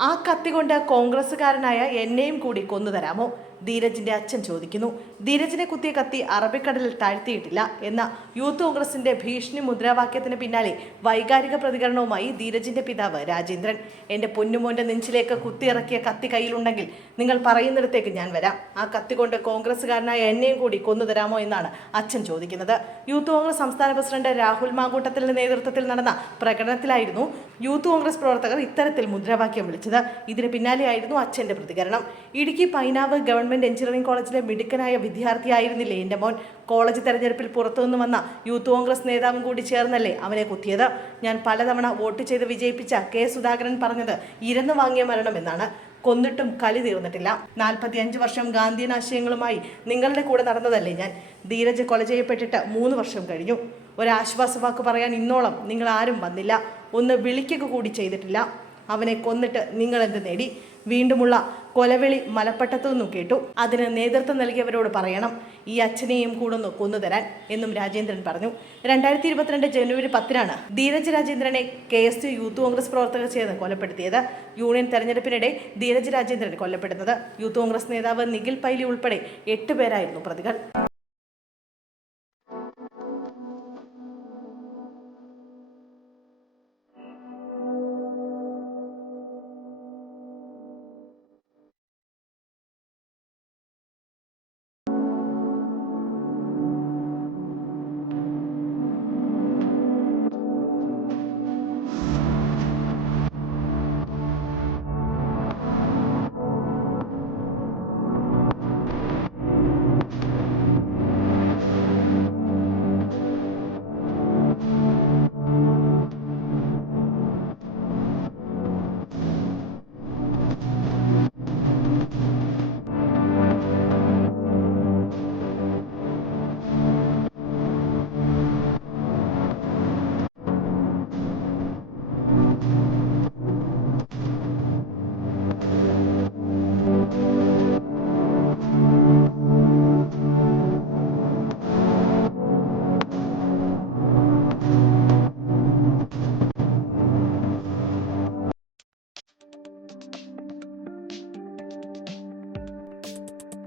ആ കത്തി കൊണ്ട് കോൺഗ്രസ്സുകാരനായ എന്നെയും കൂടി കൊന്നു തരാമോ ധീരജിന്റെ അച്ഛൻ ചോദിക്കുന്നു. ധീരജിനെ കുത്തിയ കത്തി അറബിക്കടലിൽ താഴ്ത്തിയിട്ടില്ല എന്ന യൂത്ത് കോൺഗ്രസിന്റെ ഭീഷണി മുദ്രാവാക്യത്തിന് പിന്നാലെ വൈകാരിക പ്രതികരണവുമായി ധീരജിന്റെ പിതാവ് രാജേന്ദ്രൻ. എന്റെ പൊന്നുമോന്റെ നെഞ്ചിലേക്ക് കുത്തിയിറക്കിയ കത്തി കയ്യിലുണ്ടെങ്കിൽ നിങ്ങൾ പറയുന്നിടത്തേക്ക് ഞാൻ വരാം. ആ കത്തി കൊണ്ട് കോൺഗ്രസ്സുകാരനായ എന്നെയും കൂടി കൊന്നുതരാമോ എന്നാണ് അച്ഛൻ ചോദിക്കുന്നത്. യൂത്ത് കോൺഗ്രസ് സംസ്ഥാന പ്രസിഡന്റ് രാഹുൽ മാങ്കൂട്ടത്തിന്റെ നേതൃത്വത്തിൽ നടന്ന പ്രകടനത്തിലായിരുന്നു യൂത്ത് കോൺഗ്രസ് പ്രവർത്തകർ ഇത്തരത്തിൽ മുദ്രാവാക്യം വിളിച്ചത്. ഇതിന് പിന്നാലെയായിരുന്നു അച്ഛന്റെ പ്രതികരണം. ഇടുക്കി പൈനാവ് ഗവൺമെന്റ് എഞ്ചിനീയറിംഗ് കോളേജിലെ മിടുക്കനായ വിദ്യാർത്ഥിയായിരുന്നില്ലേ? എന്റെ മോൻ കോളേജ് തെരഞ്ഞെടുപ്പിൽ പുറത്തുനിന്ന് വന്ന യൂത്ത് കോൺഗ്രസ് നേതാവും കൂടി ചേർന്നല്ലേ അവനെ കുത്തിയത്? ഞാൻ പലതവണ വോട്ട് ചെയ്ത് വിജയിപ്പിച്ച കെ സുധാകരൻ പറഞ്ഞത് ഇരന്നു വാങ്ങിയ മരണമെന്നാണ് കൊന്നിട്ടും കലി തീർന്നിട്ടില്ല. നാൽപ്പത്തിയഞ്ച് വർഷം ഗാന്ധിയൻ ആശയങ്ങളുമായി നിങ്ങളുടെ കൂടെ നടന്നതല്ലേ ഞാൻ? ധീരജ് കൊല ചെയ്യപ്പെട്ടിട്ട് മൂന്ന് വർഷം കഴിഞ്ഞു. ഒരാശ്വാസവാക്ക് പറയാൻ ഇന്നോളം നിങ്ങൾ ആരും വന്നില്ല. ഒന്ന് വിളിക്കുക കൂടി ചെയ്തിട്ടില്ല. അവനെ കൊന്നിട്ട് നിങ്ങൾ എന്ത് നേടി? വീണ്ടുമുള്ള കൊലവിളി മലപ്പട്ടത്തു നിന്നും കേട്ടു. അതിന് നേതൃത്വം നൽകിയവരോട് പറയണം ഈ അച്ഛനെയും കൂടൊന്ന് കൊന്നുതരാൻ എന്നും രാജേന്ദ്രൻ പറഞ്ഞു. രണ്ടായിരത്തി ഇരുപത്തിരണ്ട് ജനുവരി പത്തിനാണ് Dheeraj രാജേന്ദ്രനെ K S U youth Congress പ്രവർത്തകർ ചേർന്ന് കൊലപ്പെടുത്തിയത്. യൂണിയൻ തെരഞ്ഞെടുപ്പിനിടെ ധീരജ് രാജേന്ദ്രൻ കൊല്ലപ്പെടുന്നത് യൂത്ത് കോൺഗ്രസ് നേതാവ് നിഖിൽ പൈലി ഉൾപ്പെടെ എട്ട് പേരായിരുന്നു പ്രതികൾ.